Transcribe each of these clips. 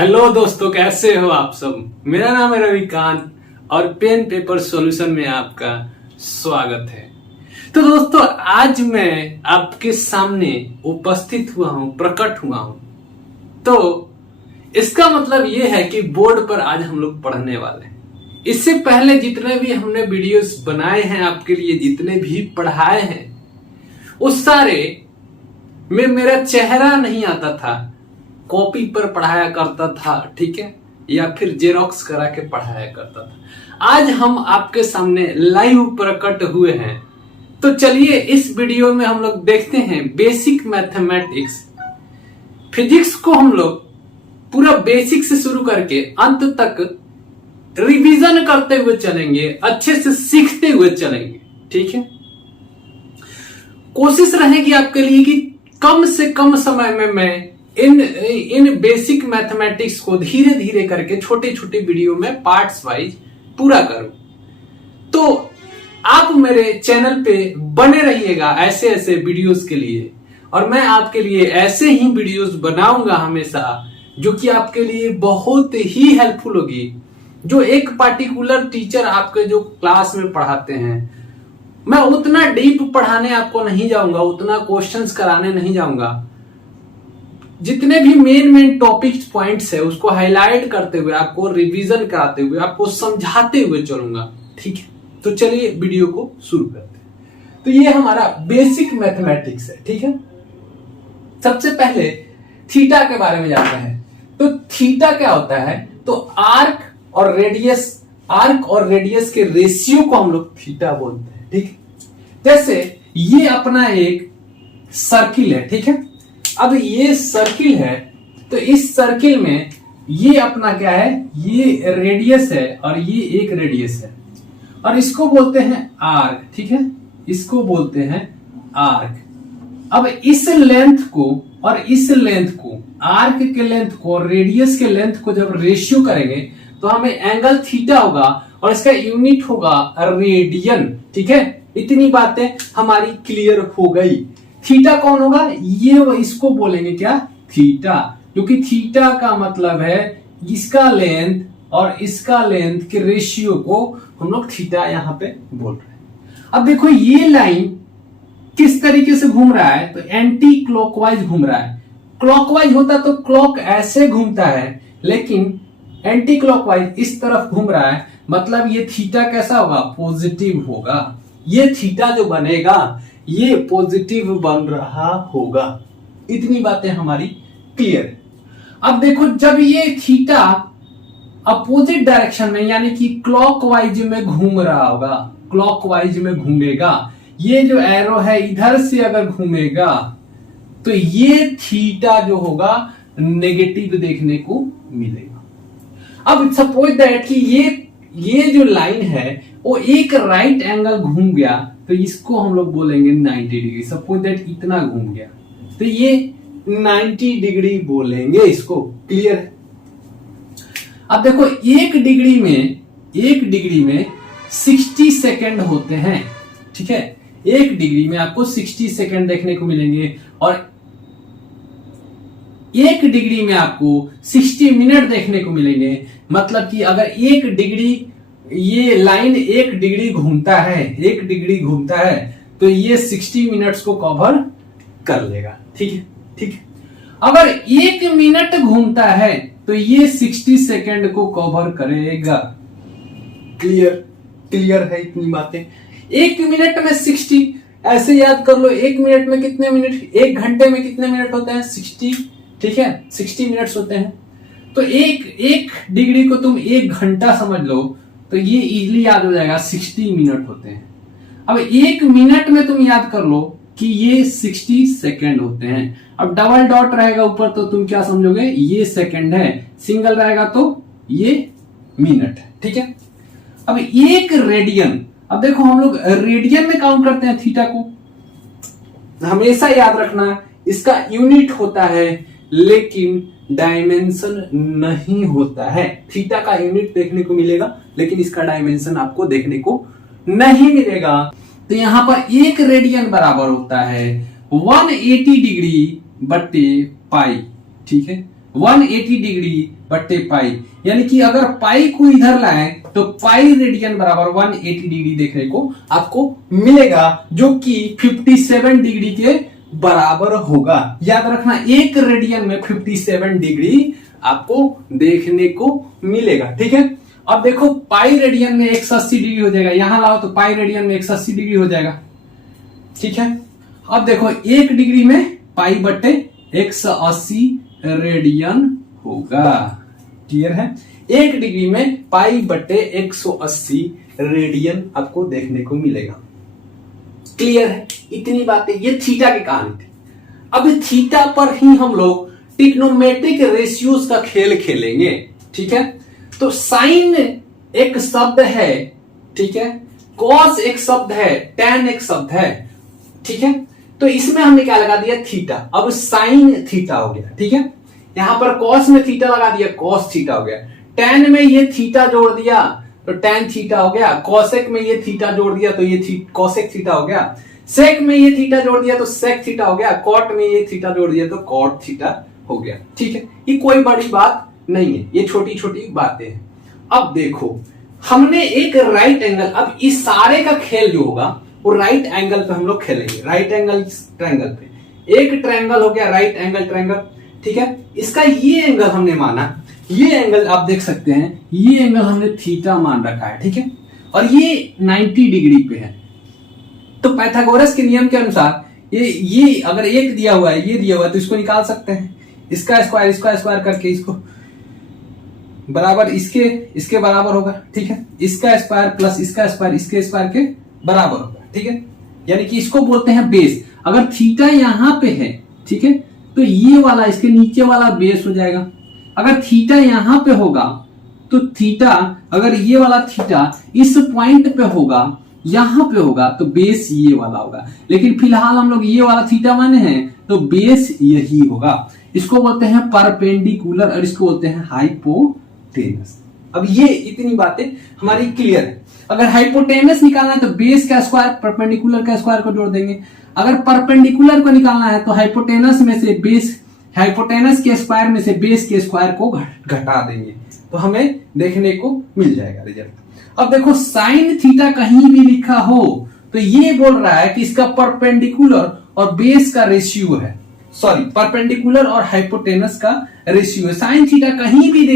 Hello दोस्तों, कैसे हो आप सब। मेरा नाम है रविकांत और पेन पेपर सॉल्यूशन में आपका स्वागत है। तो दोस्तों, आज मैं आपके सामने उपस्थित हुआ हूं, प्रकट हुआ हूं। तो इसका मतलब यह है कि बोर्ड पर आज हम लोग पढ़ने वाले हैं। इससे पहले जितने भी हमने वीडियोस बनाए हैं आपके लिए, जितने भी पढ़ाए हैं, उस सारे में मेरा चेहरा नहीं आता था, कॉपी पर पढ़ाया करता था, ठीक है, या फिर जेरोक्स करा के पढ़ाया करता था। आज हम आपके सामने लाइव प्रकट हुए हैं। तो चलिए इस वीडियो में हम लोग देखते हैं बेसिक मैथमेटिक्स। फिजिक्स को हम लोग पूरा बेसिक से शुरू करके अंत तक रिवीजन करते हुए चलेंगे, अच्छे से सीखते हुए चलेंगे, ठीक है। कोशिश रहेगी आपके लिए कि कम से कम समय में मैं इन बेसिक मैथमेटिक्स को धीरे धीरे करके छोटे छोटे वीडियो में पार्ट्स वाइज पूरा करूं। तो आप मेरे चैनल पे बने रहिएगा ऐसे ऐसे वीडियोस के लिए, और मैं आपके लिए ऐसे ही वीडियोस बनाऊंगा हमेशा, जो कि आपके लिए बहुत ही हेल्पफुल होगी। जो एक पार्टिकुलर टीचर आपके जो क्लास में पढ़ाते हैं, मैं उतना डीप पढ़ाने आपको नहीं जाऊंगा, उतना क्वेश्चंस कराने नहीं जाऊंगा। जितने भी मेन टॉपिक्स पॉइंट्स है उसको हाईलाइट करते हुए, आपको रिवीजन कराते हुए, आपको समझाते हुए चलूंगा, ठीक है। तो चलिए वीडियो को शुरू करते हैं। तो ये हमारा बेसिक मैथमेटिक्स है, ठीक है। सबसे पहले थीटा के बारे में जानते हैं। तो थीटा क्या होता है? तो आर्क और रेडियस के रेशियो को हम लोग थीटा बोलते हैं, ठीक है। जैसे ये अपना एक सर्किल है, ठीक है। अब ये सर्किल है, तो इस सर्किल में ये अपना क्या है, ये रेडियस है और ये एक रेडियस है, और इसको बोलते हैं आर्क, ठीक है, इसको बोलते हैं आर्क। अब इस लेंथ को और इस लेंथ को, आर्क के लेंथ को और रेडियस के लेंथ को जब रेशियो करेंगे तो हमें एंगल थीटा होगा, और इसका यूनिट होगा रेडियन, ठीक है। इतनी बातें हमारी क्लियर हो गई। थीटा कौन होगा? ये इसको बोलेंगे क्या? थीटा, क्योंकि थीटा का मतलब है इसका लेंथ और इसका लेंथ के रेशियो को हम लोग थीटा यहां पे बोल रहे हैं। अब देखो ये लाइन किस तरीके से घूम रहा है, तो एंटी क्लॉकवाइज घूम रहा है। क्लॉकवाइज होता तो क्लॉक ऐसे घूमता है, लेकिन एंटी क्लॉकवाइज इस तरफ घूम रहा है, मतलब ये थीटा कैसा होगा? पॉजिटिव होगा। ये थीटा जो बनेगा ये पॉजिटिव बन रहा होगा। इतनी बातें हमारी क्लियर। अब देखो, जब ये थीटा अपोजिट डायरेक्शन में यानी कि क्लॉकवाइज में घूम रहा होगा, क्लॉकवाइज में घूमेगा, ये जो एरो है इधर से अगर घूमेगा तो ये थीटा जो होगा नेगेटिव देखने को मिलेगा। अब सपोज दैट कि ये जो लाइन है वो एक राइट एंगल घूम गया, तो इसको हम लोग बोलेंगे 90 डिग्री। सपोज दैट इतना घूम गया तो ये 90 डिग्री बोलेंगे इसको। क्लियर है? अब देखो, एक डिग्री में 60 सेकेंड होते हैं, ठीक है। एक डिग्री में आपको 60 सेकेंड देखने को मिलेंगे, और एक डिग्री में आपको 60 मिनट देखने को मिलेंगे। मतलब कि अगर एक डिग्री, ये लाइन एक डिग्री घूमता है, तो ये 60 मिनट्स को कवर कर लेगा, ठीक है, ठीक है। अगर 1 मिनट घूमता है तो ये 60 सेकेंड को कवर करेगा। क्लियर है इतनी बातें? 1 मिनट में 60, ऐसे याद कर लो, 1 मिनट में कितने मिनट, 1 घंटे में कितने मिनट होते हैं? 60, ठीक है, 60 मिनट्स होते हैं। तो एक डिग्री को तुम 1 घंटा समझ लो, तो ये इजीली याद हो जाएगा, 60 मिनट होते हैं। अब 1 मिनट में तुम याद कर लो कि ये 60 सेकेंड होते हैं। अब डबल डॉट रहेगा ऊपर तो तुम क्या समझोगे? ये सेकेंड है, सिंगल रहेगा तो ये मिनट है, ठीक है। अब एक रेडियन, अब देखो हम लोग रेडियन में काउंट करते हैं थीटा को, हमेशा याद रखना इसका यूनिट होता है लेकिन डायमेंशन नहीं होता है। थीटा का यूनिट देखने को मिलेगा लेकिन इसका डायमेंशन आपको देखने को नहीं मिलेगा। तो यहां पर एक रेडियन बराबर होता है 180 डिग्री बट्टे पाई, ठीक है। 180 डिग्री बट्टे पाई, यानी कि अगर पाई को इधर लाए तो पाई रेडियन बराबर 180 डिग्री देखने को आपको मिलेगा, जो कि 57 डिग्री के बराबर होगा। याद रखना, एक रेडियन में 57 डिग्री आपको देखने को मिलेगा। ठीक है, अब देखो पाई रेडियन में 180 डिग्री हो जाएगा, यहां लाओ तो पाई रेडियन में 180 डिग्री हो जाएगा। ठीक है, अब देखो 1 डिग्री में पाई बट्टे 180 रेडियन होगा। क्लियर है, 1 डिग्री में पाई बट्टे 180 रेडियन आपको देखने को मिलेगा। क्लियर है, इतनी बातें, ये थीटा की कहानी थी। अब थीटा पर ही हम लोग ट्रिग्नोमेट्रिक रेशियोज का खेल खेलेंगे। ठीक है, तो साइन एक शब्द है, ठीक है, कॉस एक शब्द है, टैन एक शब्द है। ठीक है, तो इसमें हमने क्या लगा दिया, थीटा। अब साइन थीटा हो गया। ठीक है, यहां पर कॉस में थीटा लगा दिया, कॉस थीटा हो गया। टैन में ये थीटा जोड़ दिया तो टैन थीटा हो गया। कॉसेक में ये थीटा जोड़ दिया तो ये कॉसेक थीटा हो गया। सेक में ये थीटा जोड़ दिया तो सेक थीटा हो गया। कॉट में ये थीटा जोड़ दिया तो कॉट थीटा हो गया। ठीक है, ये कोई बड़ी बात नहीं है, ये छोटी छोटी बातें हैं। अब देखो, हमने एक राइट एंगल, अब इस सारे का खेल जो होगा वो राइट एंगल पे हम लोग खेलेंगे। राइट एंगल ट्रायंगल पे एक ट्रायंगल हो गया, राइट एंगल ट्रायंगल। ठीक है, इसका ये एंगल हमने माना, ये एंगल आप देख सकते हैं, ये एंगल हमने थीटा मान रखा है। ठीक है, और ये 90 डिग्री पे है। तो पाइथागोरस के नियम के अनुसार ये अगर एक दिया हुआ है, ये दिया हुआ है, तो इसको निकाल सकते हैं। इसका स्क्वायर करके इसको बराबर इसके बराबर होगा। ठीक है, इसका स्क्वायर प्लस इसका स्क्वायर इसके स्क्वायर के बराबर होगा। ठीक है, यानी कि इसको बोलते हैं बेस। अगर थीटा यहां पे है, ठीक है, तो ये वाला इसके नीचे वाला बेस हो जाएगा। अगर थीटा यहां पे होगा तो थीटा, अगर ये वाला थीटा इस पॉइंट पे होगा, यहां पे होगा, तो बेस ये वाला होगा। लेकिन फिलहाल हम लोग ये वाला थीटा माने हैं तो बेस यही होगा। इसको बोलते हैं परपेंडिकुलर और इसको बोलते हैं हाइपोटेनस। अब ये इतनी बातें हमारी क्लियर है। अगर हाइपोटेनस निकालना है तो बेस का स्क्वायर परपेंडिकुलर का स्क्वायर को जोड़ देंगे। अगर परपेंडिकुलर को निकालना है तो हाइपोटेनस में से बेस, हाइपोटेनस के स्क्वायर में से बेस के स्क्वायर को घटा देंगे, तो हमें देखने को मिल जाएगा रिजल्ट। अब देखो, साइन थीटा कहीं भी लिखा हो तो ये बोल रहा है कि इसका परपेंडिकुलर और बेस का रेशियो है, सॉरी परपेंडिकुलर और हाइपोटेनस का रेशियो है। साइन थीटा कहीं भी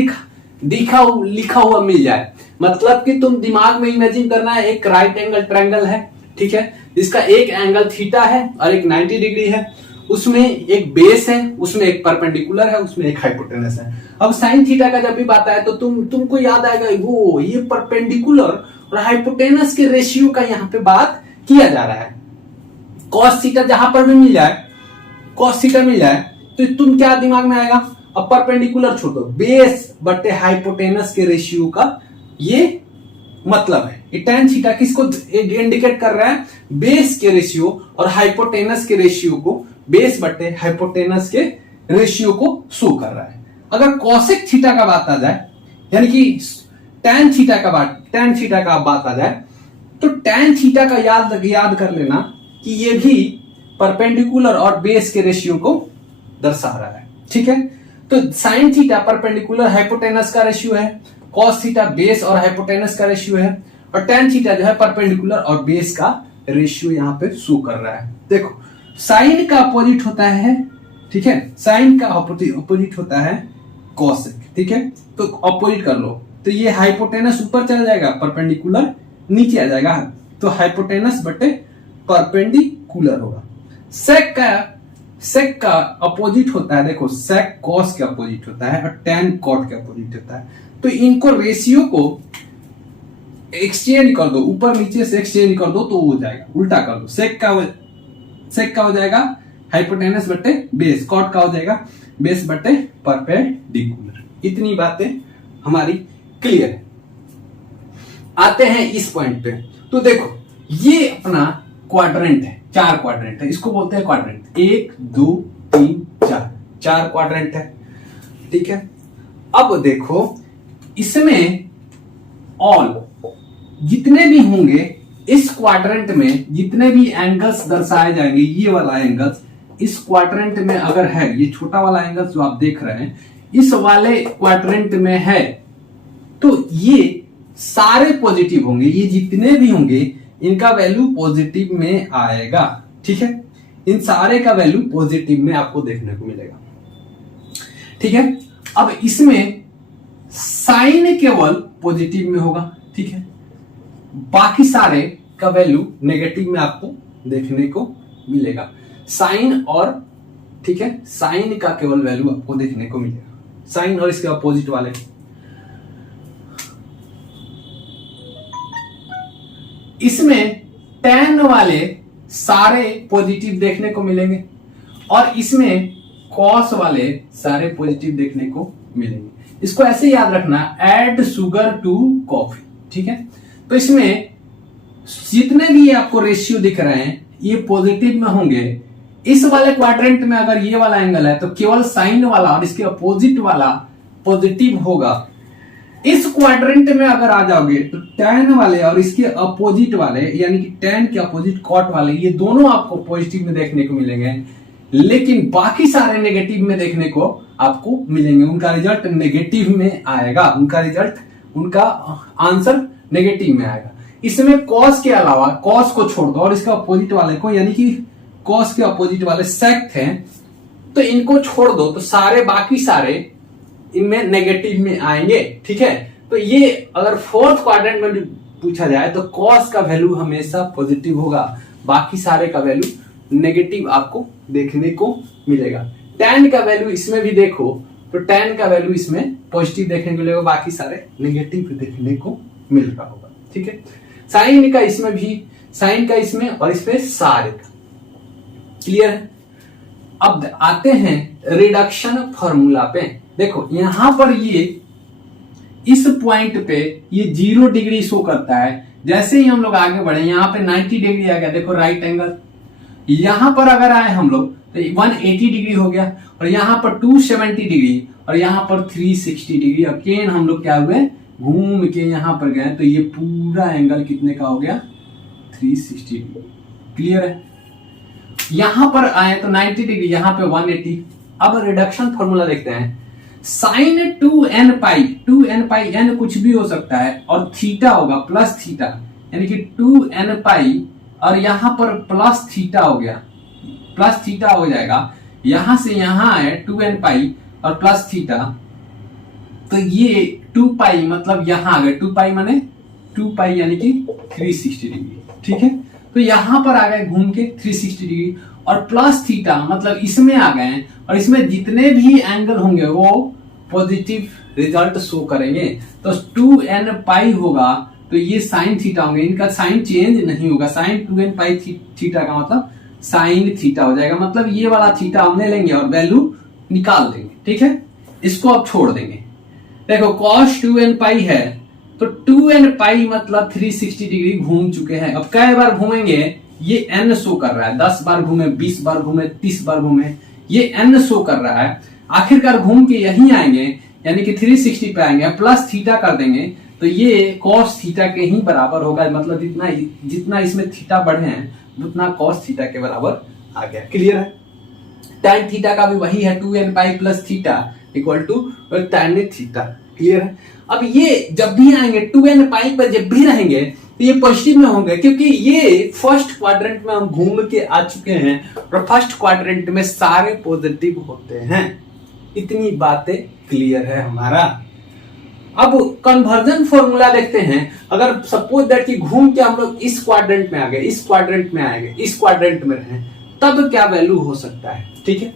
लिखा हुआ मिल जाए, मतलब कि तुम दिमाग में इमेजिन करना है, एक राइट एंगल ट्रायंगल है। ठीक है, इसका एक एंगल थीटा है और एक 90 डिग्री है, उसमें एक बेस है, उसमें एक परपेंडिकुलर है, उसमें एक हाइपोटेनस है। अब साइन थीटा का जब भी बात आए तो तुमको याद आएगा वो ये परपेंडिकुलर और हाइपोटेनस के रेशियो का यहाँ पे बात किया जा रहा है। कॉस थीटा जहां पर भी मिल जाए, कॉस थीटा मिल जाए, तो तुम क्या दिमाग में आएगा, अब परपेंडिकुलर छोड़ दो, बेस बटे हाइपोटेनस के रेशियो का ये मतलब है। ये tan थीटा किसको इंडिकेट कर रहा है, बेस के रेशियो और हाइपोटेनस के रेशियो को, बेस बटे हाइपोटेनस के रेशियो को शो कर रहा है। अगर कॉसेक थीटा का बात आ जाए, यानी कि tan थीटा का बात आ जाए, तो tan थीटा का याद कर लेना कि ये भी परपेंडिकुलर और बेस के रेशियो को दर्शा रहा है। ठीक है, तो साइन थीटा परपेंडिकुलर हाइपोटेनस का रेशियो है, कॉस थीटा बेस और हाइपोटेनस का रेशियो है, और tan थीटा जो है परपेंडिकुलर और बेस का रेशियो यहां पे शो कर रहा है। देखो, साइन का अपोजिट होता है, ठीक है, साइन का अपोजिट होता है कॉसेक। ठीक है, तो अपोजिट कर लो, तो ये हाइपोटेनस ऊपर चला जाएगा, परपेंडिकुलर नीचे आ जाएगा, तो हाइपोटेनस बटे परपेंडिकुलर होगा। सेक का अपोजिट होता है, देखो सेक कॉस के अपोजिट होता है और tan कॉट के अपोजिट होता है। तो इनको रेशियो को एक्सचेंज कर दो, ऊपर नीचे से एक्सचेंज कर दो तो हो जाएगा, उल्टा कर दो, सेक का हो जाएगा हाइपोटेनस बटे बेस, कॉट का हो जाएगा बेस बटे परपेंडिकुलर। इतनी बातें हमारी क्लियर है। आते हैं इस पॉइंट पे, तो देखो ये अपना क्वाड्रेंट है, 4 क्वाड्रेंट है, इसको बोलते हैं क्वाड्रेंट, 1 2 3 4 क्वाड्रेंट है। ठीक है, अब देखो इसमें ऑल जितने भी होंगे इस क्वाड्रेंट में, जितने भी एंगल्स दर्शाए जाएंगे, ये वाला एंगल्स इस क्वाड्रेंट में अगर है, ये छोटा वाला एंगल जो आप देख रहे हैं, इस वाले क्वाड्रेंट में है तो ये सारे पॉजिटिव होंगे, ये जितने भी होंगे इनका वैल्यू पॉजिटिव में आएगा। ठीक है, इन सारे का वैल्यू पॉजिटिव में आपको देखने को मिलेगा। ठीक है, अब इसमें साइन केवल पॉजिटिव में होगा। ठीक है, बाकी सारे का वैल्यू नेगेटिव में आपको देखने को मिलेगा। साइन और ठीक है, साइन का केवल वैल्यू आपको देखने को मिलेगा, साइन और इसके अपोजिट वाले। इसमें tan वाले सारे पॉजिटिव देखने को मिलेंगे और इसमें cos वाले सारे पॉजिटिव देखने को मिलेंगे। इसको ऐसे याद रखना, ऐड शुगर टू कॉफी। ठीक है, तो इसमें जितने भी आपको रेशियो दिख रहे हैं ये पॉजिटिव में होंगे। इस वाले क्वाड्रेंट में अगर ये वाला एंगल है तो केवल साइन वाला और इसके अपोजिट वाला पॉजिटिव होगा। इस क्वाड्रेंट में अगर आ जाओगे तो tan वाले और इसके अपोजिट वाले यानी कि tan के अपोजिट cot वाले ये दोनों आपको पॉजिटिव में देखने को मिलेंगे, लेकिन बाकी सारे नेगेटिव में देखने को आपको मिलेंगे। उनका रिजल्ट नेगेटिव में आएगा, उनका आंसर नेगेटिव में आएगा। इसमें cos के अलावा cos को छोड़ दो और इसके अपोजिट वाले को यानी कि cos के अपोजिट वाले sec हैं तो इनको छोड़ दो तो सारे बाकी सारे इनमें नेगेटिव में आएंगे। ठीक है, तो ये अगर फोर्थ क्वाड्रेंट में पूछा जाए तो cos का वैल्यू हमेशा पॉजिटिव होगा, बाकी सारे का वैल्यू नेगेटिव आपको देखने को मिलेगा। tan का वैल्यू इसमें भी देखो तो tan का वैल्यू इसमें पॉजिटिव देखने को मिलेगा, बाकी सारे नेगेटिव देखने को मिल रहा होगा। ठीक है, साइन का इसमें भी, साइन का इसमें और इसमें सारे का। क्लियर है? अब आते हैं रिडक्शन फॉर्मूला पे। देखो यहां पर ये इस पॉइंट पे ये 0 डिग्री शो करता है। जैसे ही हम लोग आगे बढ़े यहाँ पे 90 डिग्री आ गया, देखो राइट एंगल। यहां पर अगर आए हम लोग तो 180 डिग्री हो गया और यहाँ पर 270 डिग्री और यहाँ पर 360 डिग्री। अगेन हम लोग क्या हुए, घूम के यहां पर गए तो ये पूरा एंगल कितने का हो गया, 360 डिग्री। क्लियर है? यहां पर आए तो 90 डिग्री, यहां पे 180। अब रिडक्शन फॉर्मूला देखते हैं। साइन 2n पाई n कुछ भी हो सकता है और थीटा होगा प्लस थीटा यानी कि 2n पाई और यहां पर प्लस थीटा हो गया, प्लस थीटा हो जाएगा। यहां से यहां आए 2n पाई और प्लस थीटा तो ये 2 पाई मतलब यहां आ गए 2 पाई माने 2 पाई यानी कि 360 डिग्री। ठीक है, तो यहां पर आ गए घूम के 360 डिग्री और प्लस थीटा मतलब इसमें आ गए और इसमें जितने भी एंगल होंगे वो पॉजिटिव रिजल्ट शो करेंगे। तो 2n पाई होगा तो ये साइन थीटा होंगे, इनका साइन चेंज नहीं होगा। साइन 2n पाई थीटा का मतलब साइन थीटा हो जाएगा, मतलब ये वाला थीटा हमने लेंगे और वैल्यू निकाल देंगे। ठीक है, इसको अब छोड़ देंगे। देखो cos 2n पाई है तो 2n पाई मतलब 360 डिग्री घूम चुके हैं। अब कई बार घूमेंगे ये n शो कर रहा है, 10 बार घूमे, 20 बार घूमे, 30 बार घूमे, ये n शो कर रहा है। आखिरकार घूम के यहीं आएंगे यानी कि 360 पे आएंगे, प्लस थीटा कर देंगे तो ये cos थीटा के ही बराबर होगा। मतलब जितना इसमें थीटा बढ़े हैं उतना cos थीटा के बराबर आ गया। क्लियर है? tan थीटा का भी वही है, 2n pi plus theta equal to tan theta. Clear है? अब ये जब भी आएंगे 2n पाई पर जब भी रहेंगे तो ये पॉजिटिव में होंगे क्योंकि ये फर्स्ट क्वाड्रेंट में हम घूम के आ चुके हैं और फर्स्ट क्वाड्रेंट में सारे पॉजिटिव होते हैं। इतनी बातें क्लियर है हमारा। अब कन्वर्जन फॉर्मूला देखते हैं। अगर सपोज दैट कि घूम के हम लोग इस क्वाड्रेंट में आ गए, इस क्वाड्रेंट में आएंगे, इस क्वाड्रेंट में रहे तब क्या वैल्यू हो सकता है। ठीक है,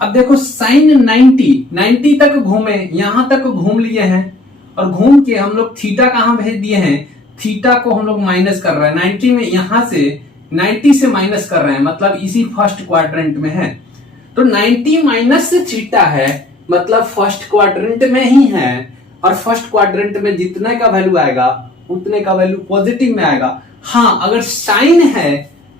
अब देखो साइन 90 तक घूमे, यहां तक घूम लिए हैं और घूम के हम लोग थीटा कहां भेज दिए हैं, थीटा को हम लोग माइनस कर रहे हैं 90 में, यहां से 90 से माइनस कर रहे हैं मतलब इसी फर्स्ट क्वाड्रेंट में है। तो 90 माइनस थीटा है मतलब फर्स्ट क्वाड्रेंट में ही है और फर्स्ट क्वाड्रेंट में जितने का वैल्यू आएगा उतने का वैल्यू पॉजिटिव में आएगा। हाँ, अगर साइन है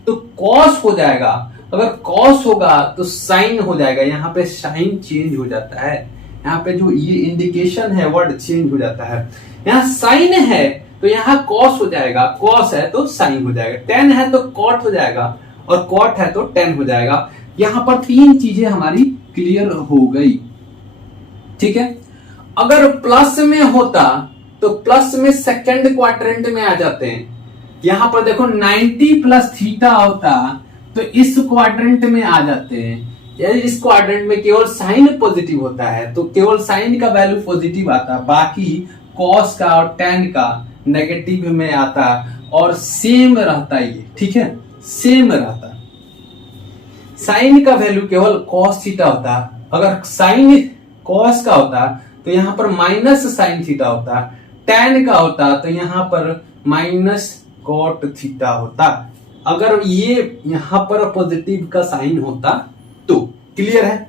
तो कॉस हो जाएगा, अगर कॉस होगा तो साइन हो जाएगा। यहाँ पे साइन चेंज हो जाता है, यहाँ पे जो ये इंडिकेशन है वर्ड चेंज हो जाता है। यहाँ साइन है तो यहाँ कॉस हो जाएगा, कॉस है तो साइन हो जाएगा, टेन है तो कॉट हो जाएगा और कॉट है तो टेन हो जाएगा। यहाँ पर तीन चीजें हमारी क्लियर हो गई। ठीक है। अगर प्लस में होता तो प्लस में सेकंड क्वाड्रेंट में आ जाते हैं। यहां पर देखो 90 प्लस थीटा होता तो इस क्वाड्रेंट में आ जाते हैं। यानी इस क्वाड्रेंट में केवल साइन पॉजिटिव होता है तो केवल साइन का वैल्यू पॉजिटिव आता, बाकी कॉस का और टेन का नेगेटिव में आता और सेम रहता ये, ठीक है, सेम रहता। साइन का वैल्यू केवल कॉस थीटा होता, अगर साइन कॉस का होता तो यहां पर माइनस साइन थीटा होता, टेन का होता तो यहां पर माइनस कॉट थीटा होता, अगर ये यहां पर पॉजिटिव का साइन होता तो। क्लियर है।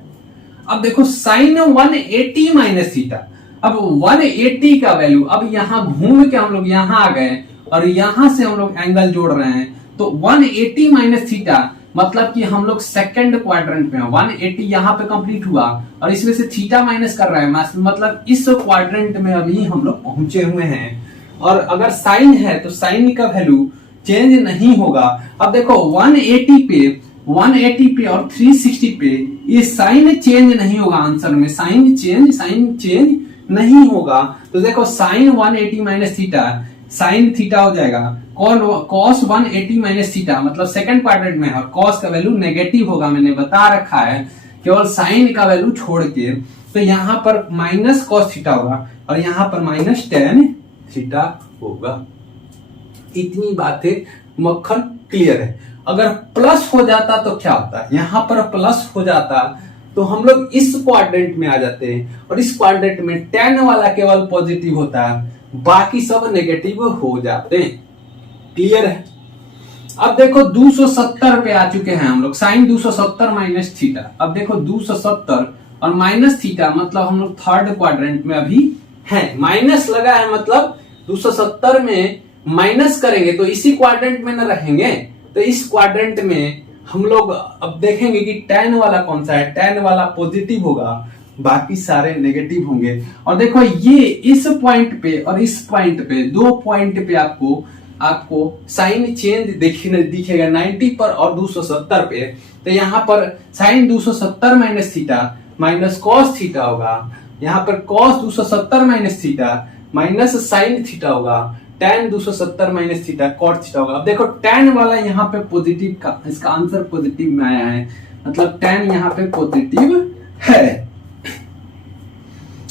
अब देखो साइन 180 माइनस थीटा, अब 180 का वैल्यू, अब यहां घूम के हम लोग यहां आ गए और यहां से हम लोग एंगल जोड़ रहे हैं तो 180 माइनस थीटा मतलब कि हम लोग सेकंड क्वाड्रेंट में, 180 यहां पे कंप्लीट हुआ और इसमें से थीटा माइनस कर रहे हैं, मतलब इस क्वाड्रेंट में अभी हम लोग पहुंचे हुए हैं। और अगर साइन है तो साइन का वैल्यू चेंज नहीं होगा। अब देखो 180 पे और 360 पे ये साइन चेंज नहीं होगा, आंसर में साइन चेंज नहीं होगा। तो देखो sine 180 minus theta sine theta हो जाएगा, कॉस 180 माइनस थीटा मतलब सेकंड क्वाड्रेंट में है और कॉस का वैल्यू नेगेटिव होगा, मैंने बता रखा है, केवल साइन का वैल्यू छोड़ के। तो यहां पर माइनस कॉस थीटा होगा और यहां पर माइनस टेन थीटा होगा। इतनी बातें मक्खन क्लियर है। अगर प्लस हो जाता तो क्या होता है, यहां पर प्लस हो जाता तो हम लोग इस क्वाड्रेंट में आ जाते हैं और इस क्वाड्रेंट में टेन वाला केवल पॉजिटिव होता है, बाकी सब नेगेटिव हो जाते हैं। क्लियर है। अब देखो 270 पे आ चुके हैं हम लोग, साइन 270 माइनस थीटा। अब देखो 270 और माइनस थीटा मतलब हम लोग थर्ड क्वाड्रेंट में अभी हैं, माइनस लगा है मतलब 270 में माइनस करेंगे तो इसी क्वाड्रेंट में न रहेंगे, तो इस क्वाड्रेंट में हम लोग अब देखेंगे कि टेन वाला कौन सा है, टेन वाला पॉजिटिव होगा, बाकी सारे नेगेटिव होंगे। और देखो ये इस पॉइंट पे और इस पॉइंट पे, दो पॉइंट पे आपको साइन चेंज दिखेगा 90 पर और 270 पे। तो यहाँ पर sine 270 minus theta minus cos theta होगा, यहाँ पर cos 270 minus theta minus sine theta होगा, tan 270 minus theta cot theta होगा। अब देखो tan वाला यहाँ पे पॉजिटिव का, इसका आंसर पॉजिटिव में आया है, मतलब tan यहाँ पे पॉजिटिव है।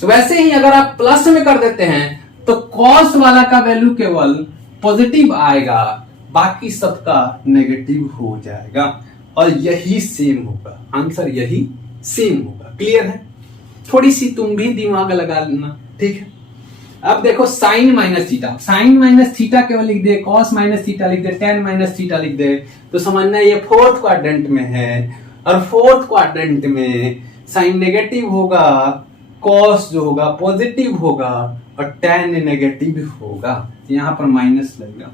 वैसे ही अगर आप प्लस में कर देते हैं तो cos वाला का वैल्यू केवल पॉजिटिव आएगा, बाकी सबका नेगेटिव हो जाएगा और यही सेम होगा, आंसर यही सेम होगा। क्लियर है। थोड़ी सी तुम भी दिमाग लगा लेना, ठीक है। अब देखो साइन माइनस थीटा केवल लिख दे, कॉस माइनस थीटा लिख दे, टेन माइनस थीटा लिख दे, तो समझना ये फोर्थ क्वाड्रेंट में है और फोर्थ क्वाड्रेंट में साइन नेगेटिव होगा, कॉस जो होगा पॉजिटिव होगा और टेन नेगेटिव होगा, यहां पर माइनस लगेगा।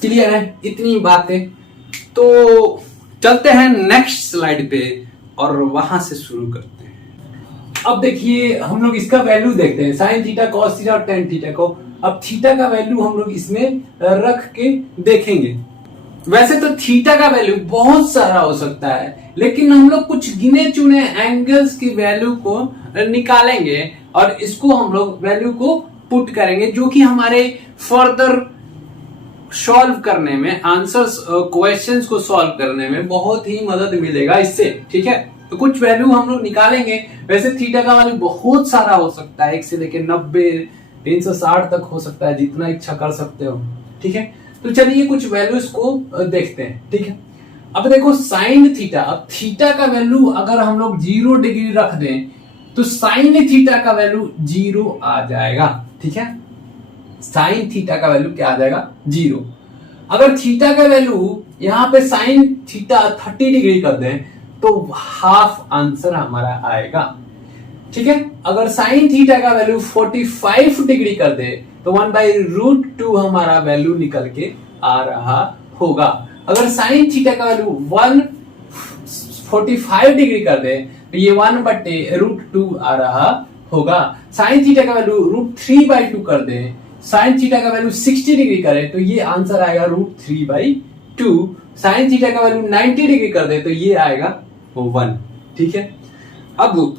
क्लियर है। इतनी बातें। तो चलते हैं नेक्स्ट स्लाइड पे और वहां से शुरू करते हैं। अब देखिए हम लोग इसका वैल्यू देखते हैं, साइन थीटा कॉस थीटा और टेन थीटा को। अब थीटा का वैल्यू हम लोग इसमें रख के देखेंगे। वैसे तो थीटा का वैल्यू बहुत सारा हो सकता है, लेकिन हम लोग कुछ गिने चुने एंगल्स की वैल्यू को निकालेंगे और इसको हम लोग वैल्यू को पुट करेंगे, जो कि हमारे फर्दर सॉल्व करने में, आंसर्स क्वेश्चंस को सॉल्व करने में बहुत ही मदद मिलेगा इससे। ठीक है। तो कुछ वैल्यू हम लोग निकालेंगे। वैसे थीटा का वैल्यू बहुत सारा हो सकता है, 1 से लेकर 90 360 तक हो सकता है, जितना इच्छा कर सकते हो। ठीक है। तो चलिए कुछ वैल्यूज को देखते हैं। ठीक है। अब देखो साइन थीटा, अब थीटा का वैल्यू अगर हम लोग 0 डिग्री रख दें तो साइन थीटा का वैल्यू 0 आ जाएगा। ठीक है। साइन थीटा का वैल्यू क्या आ जाएगा? 0। अगर थीटा का वैल्यू यहां पे साइन थीटा 30 डिग्री कर दें तो हाफ आंसर हमारा आएगा। ठीक है। अगर साइन थीटा का वैल्यू 45 डिग्री कर दे तो 1/√2 हमारा वैल्यू निकल के आ रहा होगा। अगर साइन थीटा का वैल्यू 145 डिग्री कर दे तो ये 1/√2 आ रहा होगा। साइन थीटा का वैल्यू √3/2 कर दे, साइन थीटा का वैल्यू 60 डिग्री करे तो ये आंसर आएगा √3/2। साइन थीटा का वैल्यू 90 डिग्री कर दे तो ये आएगा 1। ठीक है। अब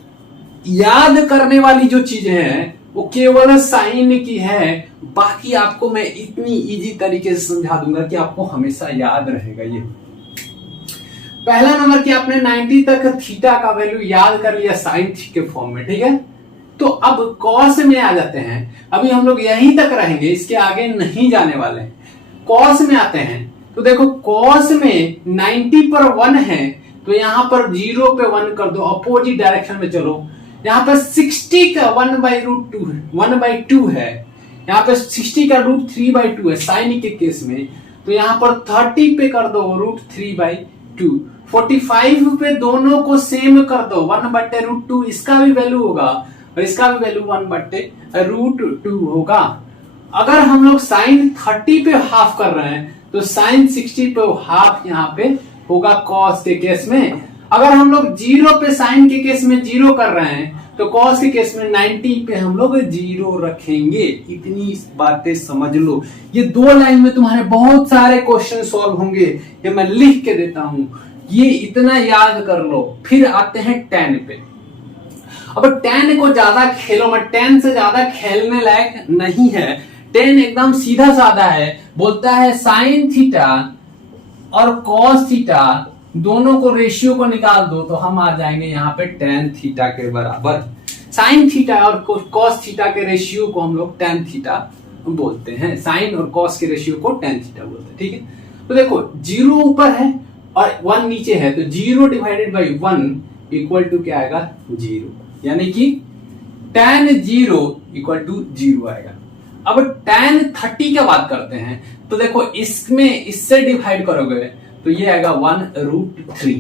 याद करने वाली जो चीजें हैं वो केवल साइन की है, बाकी आपको मैं इतनी इजी तरीके से समझा दूंगा कि आपको हमेशा याद रहेगा। ये पहला नंबर कि आपने 90 तक थीटा का वैल्यू याद कर लिया साइन के फॉर्म में, ठीक है। तो अब कॉस में आ जाते हैं, अभी हम लोग यहीं तक रहेंगे, इसके आगे नहीं जाने वाले हैं। कॉस में आते हैं तो देखो कॉस में 90 पर 1 है तो यहां पर 0 पे 1 कर दो, अपोजिट डायरेक्शन में चलो। यहाँ पे 60 का 1/2 है, यहाँ पे 60 का √3/2 है साइन के केस में, तो यहाँ पर 30 पे कर दो √3/2, 45 पे दोनों को सेम कर दो 1/√2, इसका भी वैल्यू होगा और इसका भी वैल्यू 1/√2 होगा। अगर हम लोग साइन 30 पे हाफ कर रहे हैं तो साइन 60 पे हाफ यहाँ पे होगा कॉस के केस में। अगर हम लोग 0 पे साइन के केस में 0 कर रहे हैं तो कॉस के केस में 90 पे हम लोग 0 रखेंगे। इतनी बातें समझ लो, ये 2 लाइन में तुम्हारे बहुत सारे क्वेश्चन सॉल्व होंगे, ये मैं लिख के देता हूं, ये इतना याद कर लो। फिर आते हैं tan पे। अब tan को ज्यादा खेलो मत, tan से ज्यादा खेलने लायक नहीं है। tan एकदम सीधा साधा है, बोलता है साइन थीटा और कॉस थीटा दोनों को रेशियो को निकाल दो तो हम आ जाएंगे यहाँ पे tan थीटा के बराबर। साइन थीटा और कॉस थीटा के रेशियो को हम लोग tan थीटा बोलते हैं, साइन और कॉस के रेशियो को tan थीटा बोलते हैं, ठीक है। तो देखो 0 ऊपर है और 1 नीचे है, तो 0 डिवाइडेड बाई 1 इक्वल टू क्या आएगा 0, यानी कि tan 0 इक्वल टू 0 आएगा। अब tan 30 का बात करते हैं तो देखो इसमें इससे डिवाइड करोगे तो ये आएगा 1√3,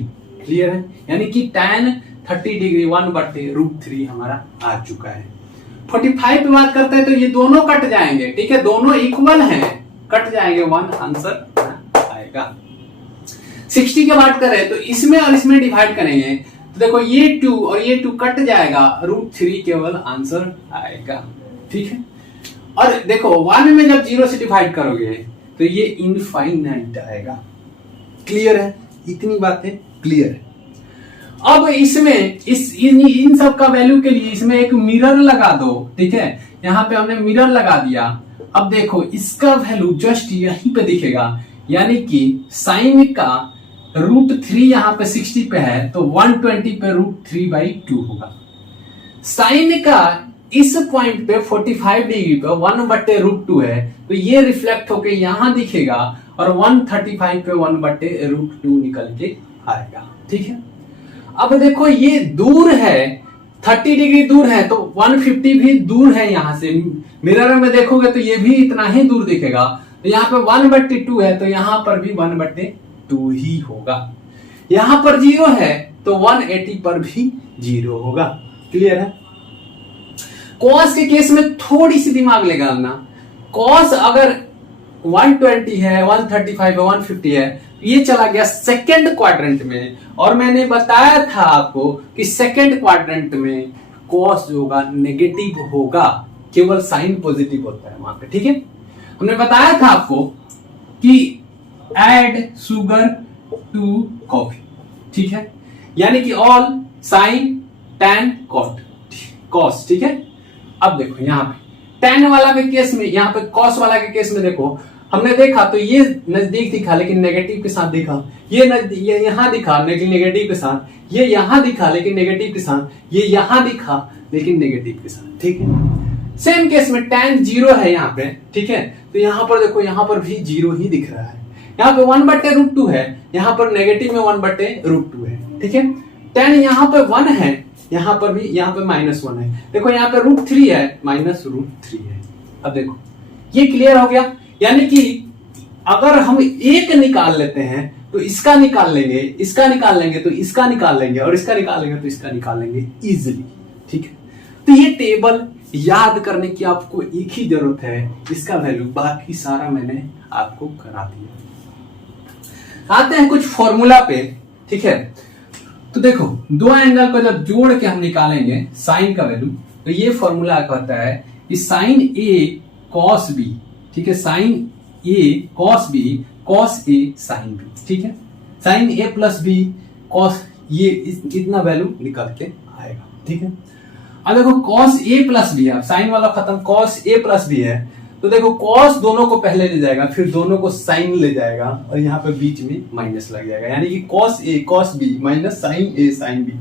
क्लियर है, यानी कि tan 30 डिग्री 1/√3 हमारा आ चुका है। 45 पे बात करते हैं तो ये दोनों कट जाएंगे, ठीक है, दोनों इक्वल हैं, कट जाएंगे, 1 आंसर आएगा। 60 की बात करें तो इसमें और इसमें डिवाइड करेंगे तो देखो ये 2 और ये 2 कट जाएगा, √3 केवल आंसर आएगा, ठीक है। और देखो 1 में जब 0 से डिवाइड करोगे तो ये इनफाइनाइट आएगा, क्लियर है, इतनी बातें क्लियर है। अब इसमें इन सब का वैल्यू के लिए इसमें एक मिरर लगा दो, ठीक है, यहां पे हमने मिरर लगा दिया। अब देखो इसका वैल्यू जस्ट यहीं पे दिखेगा, यानी कि साइन का √3 यहां पे 60 पे है तो 120 पे √3/2 होगा। साइन का इस पॉइंट पे 45 डिग्री पे 1/√2 है तो ये रिफ्लेक्ट होके यहां दिखेगा और 135 पे 1/√2 निकल के आएगा, ठीक है। अब देखो ये दूर है, 30 डिग्री दूर है तो 150 भी दूर है यहां से, मिरर में देखोगे तो ये भी इतना ही दूर दिखेगा, तो यहाँ पे 1/2 है तो यहां पर भी 1/2 ही होगा। यहां पर 0 है तो 180 पर भी 0 होगा, क्लियर है। कॉस के केस में थोड़ी सी दिमाग लगाना, कॉस अगर 120 है, 135 है, 150 है, ये चला गया सेकंड क्वाड्रेंट में, और मैंने बताया था आपको कि सेकंड क्वाड्रेंट में कॉस जो होगा नेगेटिव होगा, केवल साइन पॉजिटिव होता है वहां पे, ठीक है। हमने बताया था आपको कि ऐड शुगर टू कॉफी, ठीक है, यानी कि ऑल साइन tan कॉस, ठीक है। अब देखो यहाँ पे tan वाला के केस में, यहाँ पे कॉस वाला के केस में देखो हमने देखा तो ये नजदीक दिखा लेकिन नेगेटिव के साथ दिखा, ये यहां दिखा लेकिन नेगेटिव के साथ, ये यहां दिखा लेकिन नेगेटिव के साथ, ये यहां दिखा लेकिन नेगेटिव के साथ, ठीक है। सेम केस में tan 0 है यहाँ पे, ठीक है, तो यहाँ पर देखो यहाँ पर भी 0 ही दिख रहा है, यहाँ पे 1/√2 है, यहाँ पर नेगेटिव में 1/√2 है, ठीक है। tan यहाँ पे 1 है, यहाँ पर भी, यहाँ पे -1 है, देखो यहाँ पे √3 है, -√3 है। अब देखो ये क्लियर हो गया, यानी कि अगर हम एक निकाल लेते हैं तो इसका निकाल लेंगे, इसका निकाल लेंगे तो इसका निकाल लेंगे, और इसका निकाल लेंगे तो इसका निकाल लेंगे इजिली, ठीक है। तो ये टेबल याद करने की आपको एक ही जरूरत है, इसका वैल्यू, बाकी सारा मैंने आपको करा दिया। आते हैं कुछ फॉर्मूला पे, ठीक है। तो देखो दो एंगल को जब जोड़ के हम निकालेंगे साइन का वैल्यू, तो ये फॉर्मूला कहता है कि साइन ए कॉस बी, ठीक है, sign A cos B cos A sine B, ठीक है, साइन ए प्लस बी कॉस, ये इतना वैल्यू निकल के आएगा, ठीक है। अब देखो cos a प्लस बी है, साइन वाला खत्म, cos a प्लस बी है, तो देखो cos दोनों को पहले ले जाएगा, फिर दोनों को sin ले जाएगा और यहाँ पे बीच में माइनस लग जाएगा, यानी कि cos a cos b minus sin a sin b।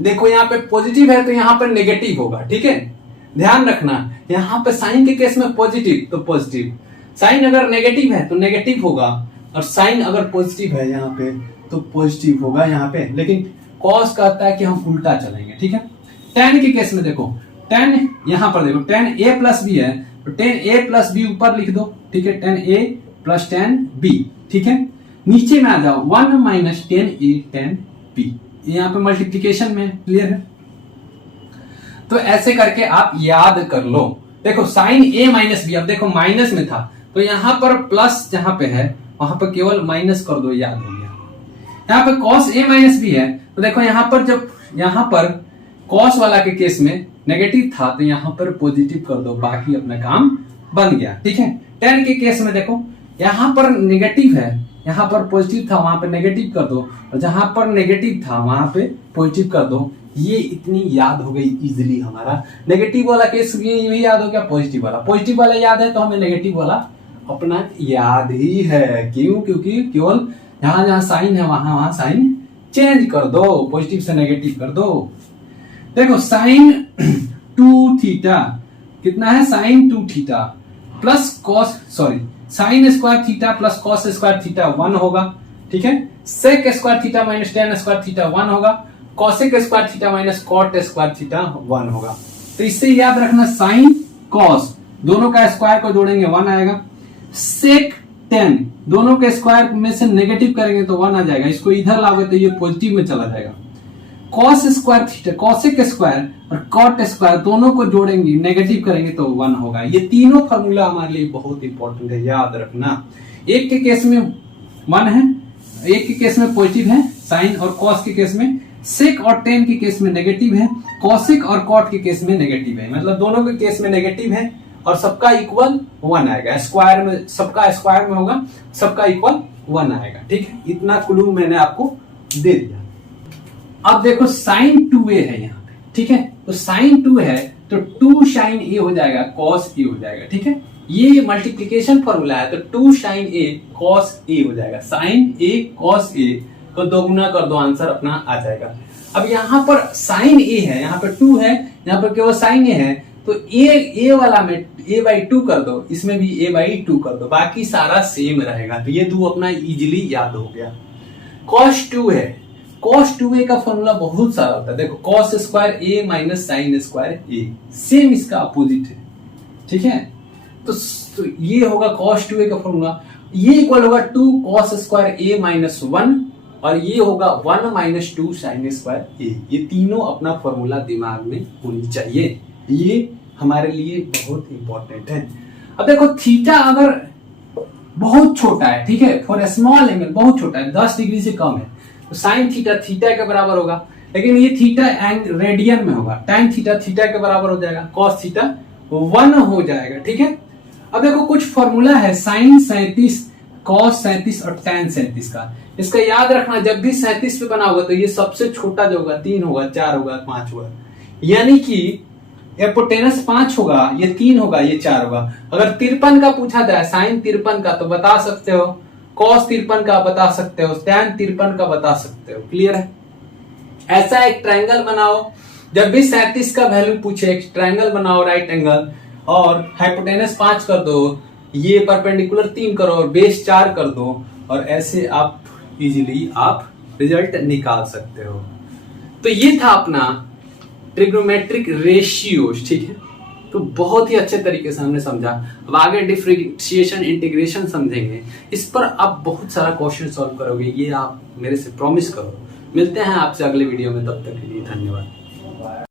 देखो यहाँ पे पॉजिटिव है तो यहाँ पे नेगेटिव होगा, ठीक है, ध्यान रखना, यहाँ पे साइन के केस में पॉजिटिव तो पॉजिटिव, साइन अगर नेगेटिव है तो नेगेटिव होगा, और साइन अगर पॉजिटिव है यहाँ पे तो पॉजिटिव होगा यहाँ पे। लेकिन कॉस कहता है कि हम उल्टा चलेंगे, ठीक है। टेन के केस में देखो, टेन यहाँ पर देखो, टेन ए प्लस बी है तो टेन ए प्लस बी ऊपर लिख दो, ठीक है, टेन ए प्लस टेन बी, ठीक है। नीचे में आ जाओ, 1 माइनस टेन ए टेन बी, यहाँ पे मल्टीप्लीकेशन में, क्लियर है। तो ऐसे करके आप याद कर लो। देखो साइन ए माइनस बी, अब देखो माइनस में था तो यहाँ पर प्लस जहां पे है वहां पर केवल माइनस कर दो, याद हो गया। यहाँ पे cos a माइनस बी है तो देखो यहाँ पर जब यहाँ पर cos वाला के केस में नेगेटिव था तो यहाँ पर पॉजिटिव कर दो, बाकी अपना काम बन गया, ठीक है। tan के केस में देखो यहाँ पर नेगेटिव है, यहाँ पर पॉजिटिव था वहां पर नेगेटिव कर दो, और जहां पर नेगेटिव था वहां पे पॉजिटिव कर दो। ये इतनी याद हो गई इजीली, हमारा नेगेटिव वाला केस ये याद हो गया, पॉजिटिव वाला याद है तो हमें नेगेटिव वाला अपना याद ही है। क्यों? क्योंकि केवल जहां जहां साइन है वहां वहां साइन चेंज कर दो, पॉजिटिव से नेगेटिव कर दो। देखो साइन 2 थीटा कितना है, sine 2 theta plus cos, sorry, sine square theta plus cos square theta 1 होगा, ठीक है। Sec square theta minus tan square theta 1 होगा, cosec square theta minus cot square theta 1 होगा। तो इससे याद रखना, साइन कॉस दोनों का स्क्वायर को जोड़ेंगे 1 आएगा, सेक टेन दोनों के स्क्वायर में से नेगेटिव करेंगे तो 1 आ जाएगा, इसको इधर लाओगे तो ये पॉजिटिव में चला जाएगा। Cos square theta, cosec square और कॉट स्क्वायर दोनों को जोड़ेंगे, नेगेटिव करेंगे तो 1 होगा। ये तीनों फॉर्मूला हमारे लिए बहुत इंपॉर्टेंट है, याद रखना। एक के केस में 1 है, एक के केस में पॉजिटिव है साइन और कॉस के केस में, सेक और टेन के केस में नेगेटिव है, कॉसेक और कॉट के केस में नेगेटिव है, मतलब दोनों के केस में नेगेटिव है और सबका इक्वल 1 आएगा, स्क्वायर में सबका स्क्वायर में होगा, सबका इक्वल 1 आएगा, ठीक है। इतना क्लू मैंने आपको दे दिया। अब देखो साइन 2a है यहाँ पे, ठीक है, तो साइन 2 है तो 2 साइन a हो जाएगा, cos a हो जाएगा, ठीक है। ये मल्टीप्लीकेशन फॉर्मूला है तो 2 साइन a cos a हो जाएगा, साइन a cos a तो दोगुना कर दो, आंसर अपना आ जाएगा। अब यहाँ पर साइन a है, यहाँ पर 2 है, यहाँ पर केवल साइन a है, तो a वाला में a/2 कर दो, इसमें भी a/2 कर दो, बाकी सारा सेम रहेगा। तो ये 2 अपना इजीली याद हो गया। cos 2 है, cos 2a का फॉर्मूला बहुत सारा होता है। देखो cos square a minus sine square a, same इसका अपोजिट है, ठीक है। तो ये होगा cos 2a का फॉर्मूला, ये इक्वल होगा 2 cos स्क्वायर a माइनस 1, और ये होगा 1 माइनस 2 साइन स्क्वायर a। ये तीनों अपना फॉर्मूला दिमाग में होनी चाहिए, ये हमारे लिए बहुत इंपॉर्टेंट है। अब देखो थीटा अगर बहुत छोटा है, ठीक है, फॉर स्मॉल एंगल बहुत छोटा है, 10 डिग्री से कम है, तो साइन थीटा थीटा के बराबर होगा, लेकिन ये थीटा रेडियन में होगा, tan थीटा थीटा के बराबर हो जाएगा, cos थीटा 1 हो जाएगा, ठीक है। अब देखो कुछ फॉर्मूला है साइन 37, cos 37 और tan 37 का, इसका याद रखना, जब भी 37 पे बना होगा तो ये सबसे छोटा जो होगा 3 होगा, 4 होगा, 5 होगा, यानी कि एपोटेनस 5 होगा, ये 3 होगा, ये 4 होगा। अगर 53 का पूछा जाए, साइन 53 का, तो बता सकते हो, cos 53 का बता सकते हो, tan 53 का बता सकते हो, क्लियर है। ऐसा एक ट्रायंगल बनाओ, जब भी 37 का वैल्यू पूछे एक ट्रायंगल बनाओ राइट एंगल, और हाइपोटेनस 5 कर दो, ये परपेंडिकुलर 3 करो और बेस 4 कर दो, और ऐसे आप इजीली आप रिजल्ट निकाल सकते हो। तो ये था अपना ट्रिग्नोमेट्रिक रेशियोज, ठीक है। तो बहुत ही अच्छे तरीके से हमने समझा। अब आगे डिफरेंशिएशन इंटीग्रेशन समझेंगे, इस पर आप बहुत सारा क्वेश्चन सॉल्व करोगे, ये आप मेरे से प्रॉमिस करो। मिलते हैं आपसे अगले वीडियो में, तब तक के लिए धन्यवाद।